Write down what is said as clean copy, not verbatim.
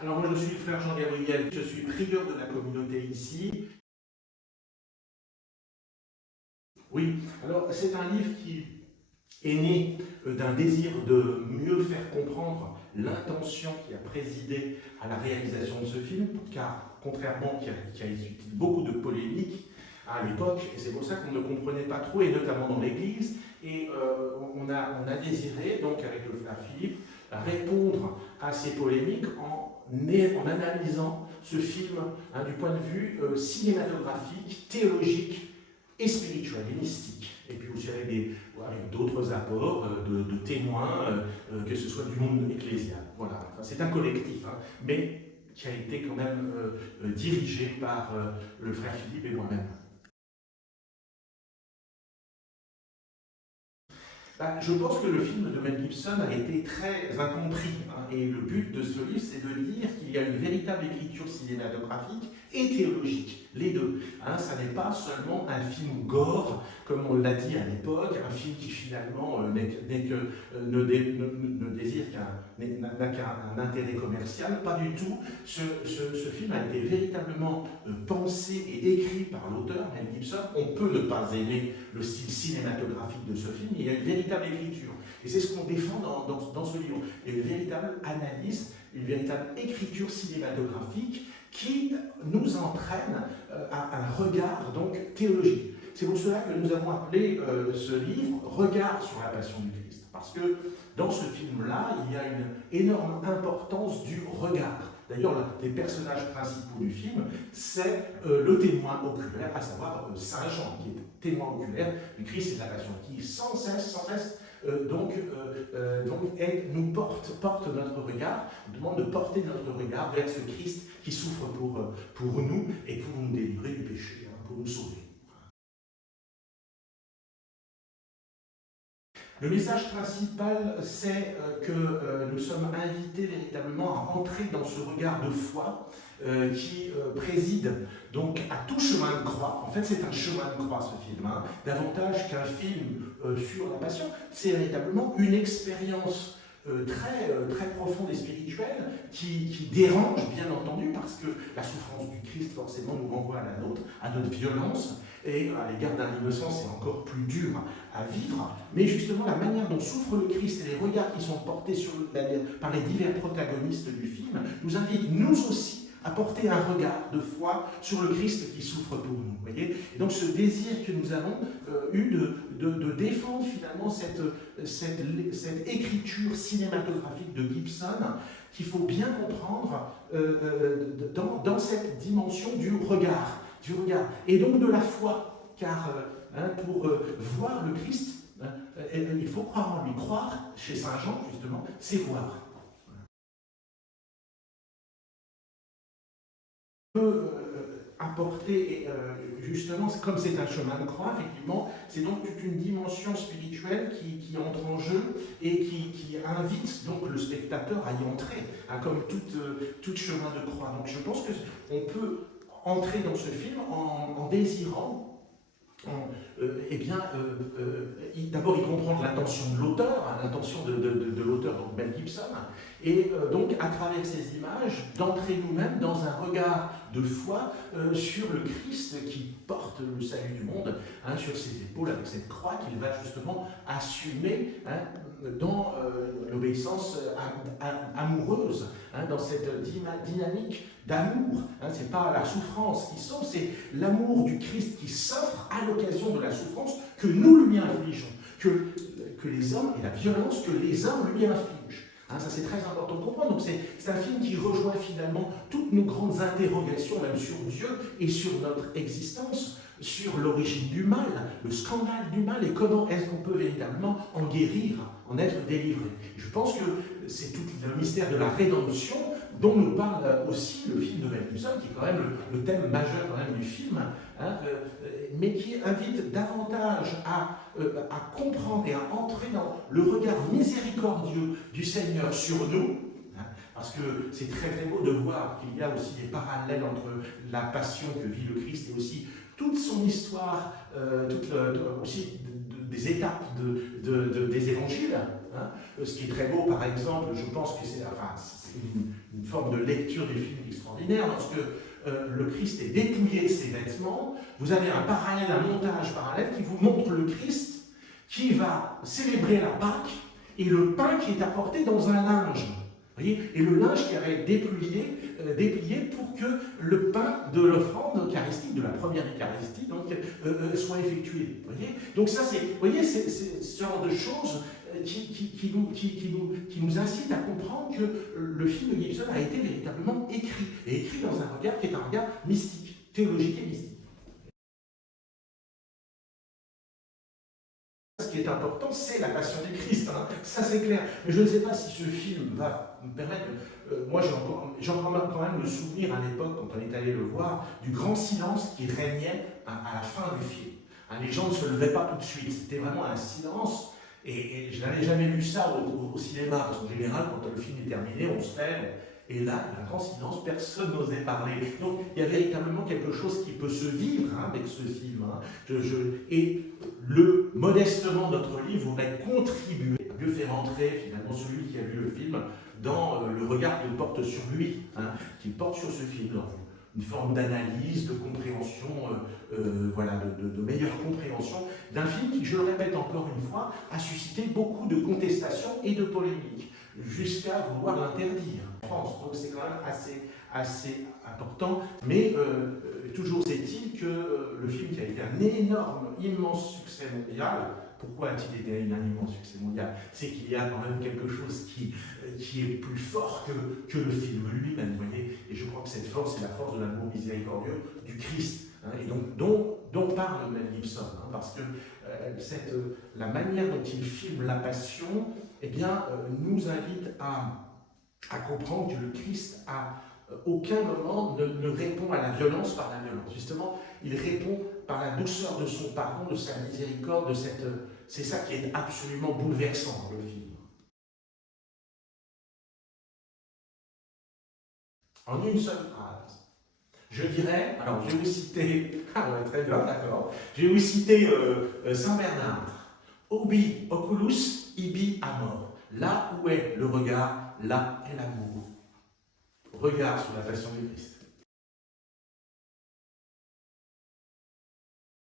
Alors moi je suis le frère Jean-Gabriel, je suis prieur de la communauté ici. Oui, alors c'est un livre qui est né d'un désir de mieux faire comprendre l'intention qui a présidé à la réalisation de ce film, car contrairement qui a suscité beaucoup de polémiques à l'époque, et c'est pour ça qu'on ne comprenait pas trop, et notamment dans l'Église, et on a désiré, donc avec le frère Philippe, répondre à ces polémiques en analysant ce film du point de vue cinématographique, théologique et spirituel et mystique. Et puis aussi avec d'autres apports de témoins, que ce soit du monde ecclésial. Voilà, enfin, c'est un collectif, mais qui a été quand même dirigé par le frère Philippe et moi-même. Je pense que le film de Mel Gibson a été très incompris. Et le but de ce livre, c'est de dire qu'il y a une véritable écriture cinématographique et théologique, les deux. Ça n'est pas seulement un film gore, comme on l'a dit à l'époque, un film qui finalement ne désire n'a qu'un intérêt commercial. Pas du tout. Ce film a été véritablement pensé et écrit par l'auteur, Mel Gibson. On peut ne pas aimer le style cinématographique de ce film, il y a une véritable écriture. Et c'est ce qu'on défend dans ce livre. Il y a une véritable analyse, une véritable écriture cinématographique qui nous entraîne à un regard donc théologique. C'est pour cela que nous avons appelé ce livre « Regard sur la passion du Christ ». Parce que dans ce film-là, il y a une énorme importance du regard. D'ailleurs, l'un des personnages principaux du film, c'est le témoin oculaire, à savoir Saint Jean, qui est témoin oculaire du Christ et de la Passion, qui sans cesse nous porte notre regard, nous demande de porter notre regard vers ce Christ qui souffre pour nous et pour nous délivrer du péché, pour nous sauver. Le message principal, c'est que nous sommes invités véritablement à rentrer dans ce regard de foi qui préside donc à tout chemin de croix. En fait, c'est un chemin de croix, ce film, davantage qu'un film sur la passion. C'est véritablement une expérience très profonde et spirituelle qui dérange, bien entendu, parce que la souffrance du Christ, forcément, nous renvoie à la nôtre, à notre violence, et à l'égard d'un innocent, c'est encore plus dur à vivre. Mais justement, la manière dont souffre le Christ et les regards qui sont portés par les divers protagonistes du film nous invitent, nous aussi, à porter un regard de foi sur le Christ qui souffre pour nous. Voyez, et donc ce désir que nous avons eu de défendre finalement cette écriture cinématographique de Gibson, qu'il faut bien comprendre dans cette dimension du regard, et donc de la foi, car pour voir le Christ, il faut croire en lui. Croire, chez Saint Jean justement, c'est voir. Peut apporter, justement, comme c'est un chemin de croix, effectivement, c'est donc toute une dimension spirituelle qui entre en jeu et qui invite donc le spectateur à y entrer, comme tout chemin de croix. Donc je pense qu'on peut entrer dans ce film en désirant d'abord y comprendre l'intention de l'auteur, l'intention de l'auteur, donc Mel Gibson, et donc à travers ces images, d'entrer nous-mêmes dans un regard de foi sur le Christ qui porte le salut du monde sur ses épaules, avec cette croix qu'il va justement assumer dans l'obéissance amoureuse, dans cette dynamique d'amour. C'est pas la souffrance qui sauve, c'est l'amour du Christ qui s'offre à l'occasion de la souffrance que nous lui infligeons, que les hommes, et la violence que les hommes lui infligent. Ça c'est très important de comprendre. Donc c'est un film qui rejoint finalement toutes nos grandes interrogations, même sur Dieu et sur notre existence, sur l'origine du mal, le scandale du mal et comment est-ce qu'on peut véritablement en guérir, en être délivré. Je pense que c'est tout le mystère de la rédemption dont nous parle aussi le film de Mel Gibson, qui est quand même le thème majeur quand même du film, mais qui invite davantage à comprendre et à entrer dans le regard miséricordieux du Seigneur sur nous, parce que c'est très très beau de voir qu'il y a aussi des parallèles entre la passion que vit le Christ et aussi toute son histoire, aussi des étapes des évangiles, hein. Ce qui est très beau, par exemple, je pense que c'est une forme de lecture du film extraordinaire, lorsque le Christ est dépouillé de ses vêtements, vous avez un parallèle, un montage parallèle qui vous montre le Christ qui va célébrer la Pâque et le pain qui est apporté dans un linge. Voyez, et le linge qui avait été déplié pour que le pain de l'offrande eucharistique, de la première Eucharistie, donc, soit effectué. Voyez, donc ça, c'est ce genre de choses qui nous incite à comprendre que le film de Gibson a été véritablement écrit, et écrit dans un regard qui est un regard mystique, théologique et mystique. Ce qui est important, c'est la passion du Christ, hein. Ça c'est clair. Mais je ne sais pas si ce film va me permettre. Moi j'ai encore quand même le souvenir à l'époque, quand on est allé le voir, du grand silence qui régnait à la fin du film. Hein, les gens ne se levaient pas tout de suite, c'était vraiment un silence. Et je n'avais jamais vu ça au cinéma, parce qu'en général, quand le film est terminé, on se lève. Et là, il y a un grand silence, personne n'osait parler. Donc, il y a véritablement quelque chose qui peut se vivre, hein, avec ce film. Hein. Et modestement, notre livre aurait contribué à mieux faire entrer, finalement, celui qui a vu le film dans le regard qu'il porte sur lui, hein, qu'il porte sur ce film, dans une forme d'analyse, de compréhension, voilà, de meilleure compréhension d'un film qui, je le répète encore une fois, a suscité beaucoup de contestations et de polémiques, jusqu'à vouloir l'interdire en France. Donc c'est quand même assez important, mais toujours est-il que le film qui a été un énorme, immense succès mondial, pourquoi a-t-il été un immense succès mondial? C'est qu'il y a quand même quelque chose qui est plus fort que le film lui-même, vous voyez. Et je crois que cette force, c'est la force de l'amour miséricordieux du Christ, hein, et donc dont parle Mel Gibson, hein, parce que la manière dont il filme la passion, eh bien, nous invite à comprendre que le Christ à aucun moment ne répond à la violence par la violence. Justement, il répond par la douceur de son pardon, de sa miséricorde, c'est ça qui est absolument bouleversant dans le film. En une seule phrase, je dirais, alors je vais vous citer, ah ouais, très bien, d'accord, je vais vous citer Saint Bernard, Ubi oculus, ibi amor. Là où est le regard, là est l'amour. Regard sur la passion du Christ.